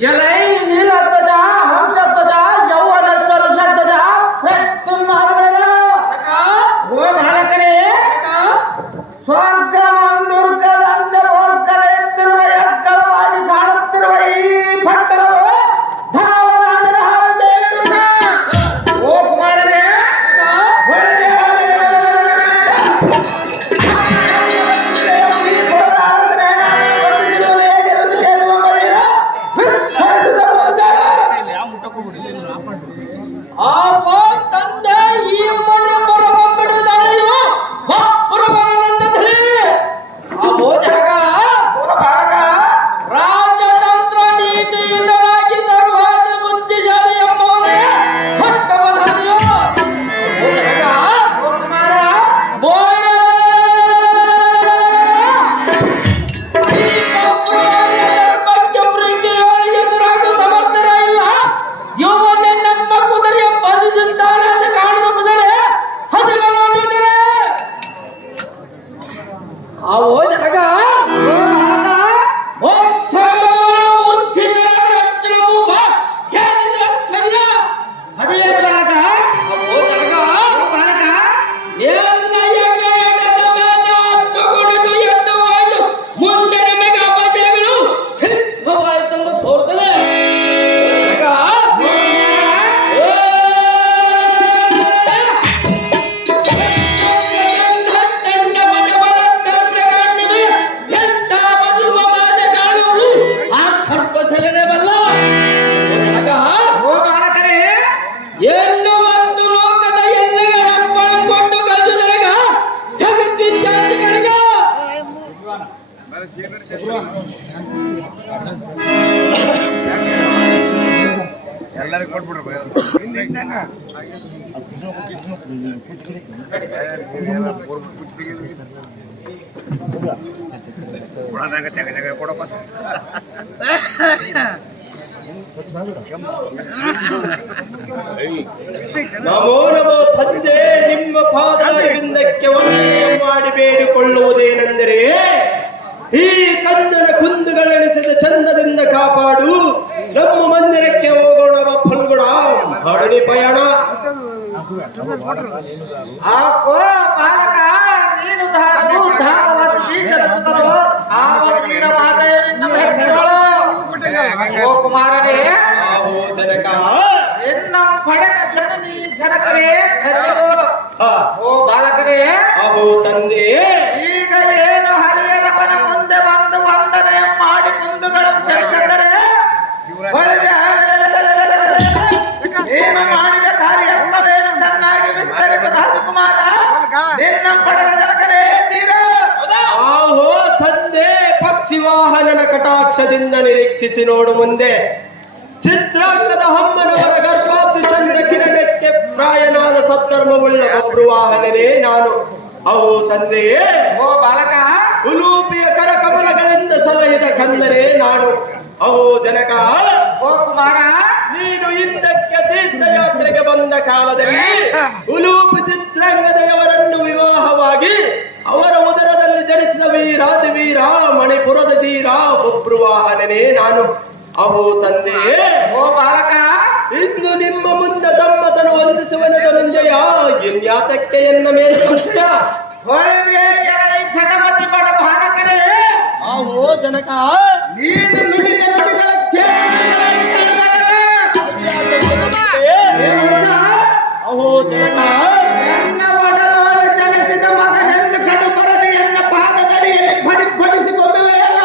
जलई नीलध्वजा हंसध्वजा यौवनेश्वर ध्वजा वो भारतरे ಸ್ವರ್ಗ ಮಂದುರ್ಗದಂತೆ ಬೋರ್ಕರ ಎತ್ತಿರುವ ಎಕ್ಕಳವಾಗಿ ಕಾಣುತ್ತಿರುವ ಈ ಪಟ್ಟಣವು ಧಾವರಾಜನ ಹಾಳದೇವಿರುವುದ ಓ ಕುಮಾರನೇ ಎಲ್ಲರಿಗೂ ಕೊಟ್ಬಿಡ್ರಿ ಕೊಡಪ್ಪ ನಮೋ ನಮೋ ತಂದೆ, ನಿಮ್ಮ ಪಾದವಿಂದಕ್ಕೆ ವಂದನೆ ಮಾಡಿ ಬೇಡಿಕೊಳ್ಳುವುದೇನೆಂದರೆ ಈ ಕಂದನ ಕುಂದುಗಳೆನಿಸಿದ ಚಂದದಿಂದ ಕಾಪಾಡು. ನಮ್ಮ ಮಂದಿರಕ್ಕೆ ಹೋಗೋಣ ಫಲ್ಗುಣ ಹಡನಿ ಪಯಣ. ನೀನು ಕುಮಾರನೇ ಪಡೆದ ಜನನಿ ಜನಕರೇ ಧನ್ಯರು. ಓ ಬಾಲಕರೇ, ಅವು ತಂದೆ, ಈಗ ಏನು ಹರಿಯದವನ ಮುಂದೆ ಬಂದು ವಂದನೆ ಮಾಡಿ ಕುಂದುಗಳು ಕ್ಷಮಿಸಿದರೆ ಏನು ಮಾಡಿದ ಕಾರ್ಯ ಎಲ್ಲವೇನು ಚೆನ್ನಾಗಿ ವಿಸ್ತರಿಸ ರಾಜಕುಮಾರ. ನಿನ್ನ ಪಡೆದ ಜನಕರೇ ತೀರ. ಆಹೋ ತಂದೆ, ಪಕ್ಷಿ ವಾಹನನ ಕಟಾಕ್ಷದಿಂದ ನಿರೀಕ್ಷಿಸಿ ನೋಡು ಮುಂದೆ. ಚಿತ್ರಾಂಗದ ಅಮ್ಮನವರ ಗರ್ಭಾಬ್ಧಿ ಚಂದ್ರ ಕಿರಣಕ್ಕೆ ಪ್ರಾಯನಾದ ಸತ್ಕರ್ಮವುಳ್ಳ ಒಬ್ರು ವಾಹನನೇ ನಾನು. ಅವು ತಂದೆಯೇ, ಓ ಬಾಲಕ, ಉಲೂಪಿಯ ಕರಕಮಲಗಳಿಂದ ಸಲಹಿದ ಕಂದನೇ ನಾನು. ಅವು ಜನಕ, ಓ ಕುಮಾರ, ನೀನು ಹಿಂದಕ್ಕೆ ತೀರ್ಥಯಾತ್ರೆಗೆ ಬಂದ ಕಾಲದಲ್ಲಿ ಉಲೂಪಿ ಚಿತ್ರಾಂಗದಯವರನ್ನು ವಿವಾಹವಾಗಿ ಅವರ ಉದರದಲ್ಲಿ ಜನಿಸಿದ ವೀರಾದಿವೀರ ಮಣಿಪುರದ ಧೀರ ಒಬ್ರು ವಾಹನನೇ ನಾನು. ಅವು ತಂದೆಯೇ, ಓ ಬಾಲಕ, ಇಂದು ನಿಮ್ಮ ಮುಂದೆ ತಮ್ಮತನು ವಂದಿಸುವನ ಧನಂಜಯ. ಇನ್ಯಾತಕ್ಕೆ ಎನ್ನ ಮೇಲೆ ಸಂಶಯ? ಜಗಮತಿ ಬಡ ಬಾಲಕರೇ, ಆಹೋ ಜನಕ, ನೀನು ನುಡಿದ ನುಡಿಗಳ ಅಹೋ ಜನಕ, ಎನ್ನ ಒಡಲೋಳು ಜನಿಸಿದ ಮಗನೆಂದು ಕಡು ಬರದೆ ಎನ್ನ ಪಾದದಡಿಯಲ್ಲಿ ಬಡಿಸಿಕೊಂಡುವೆಯಲ್ಲ.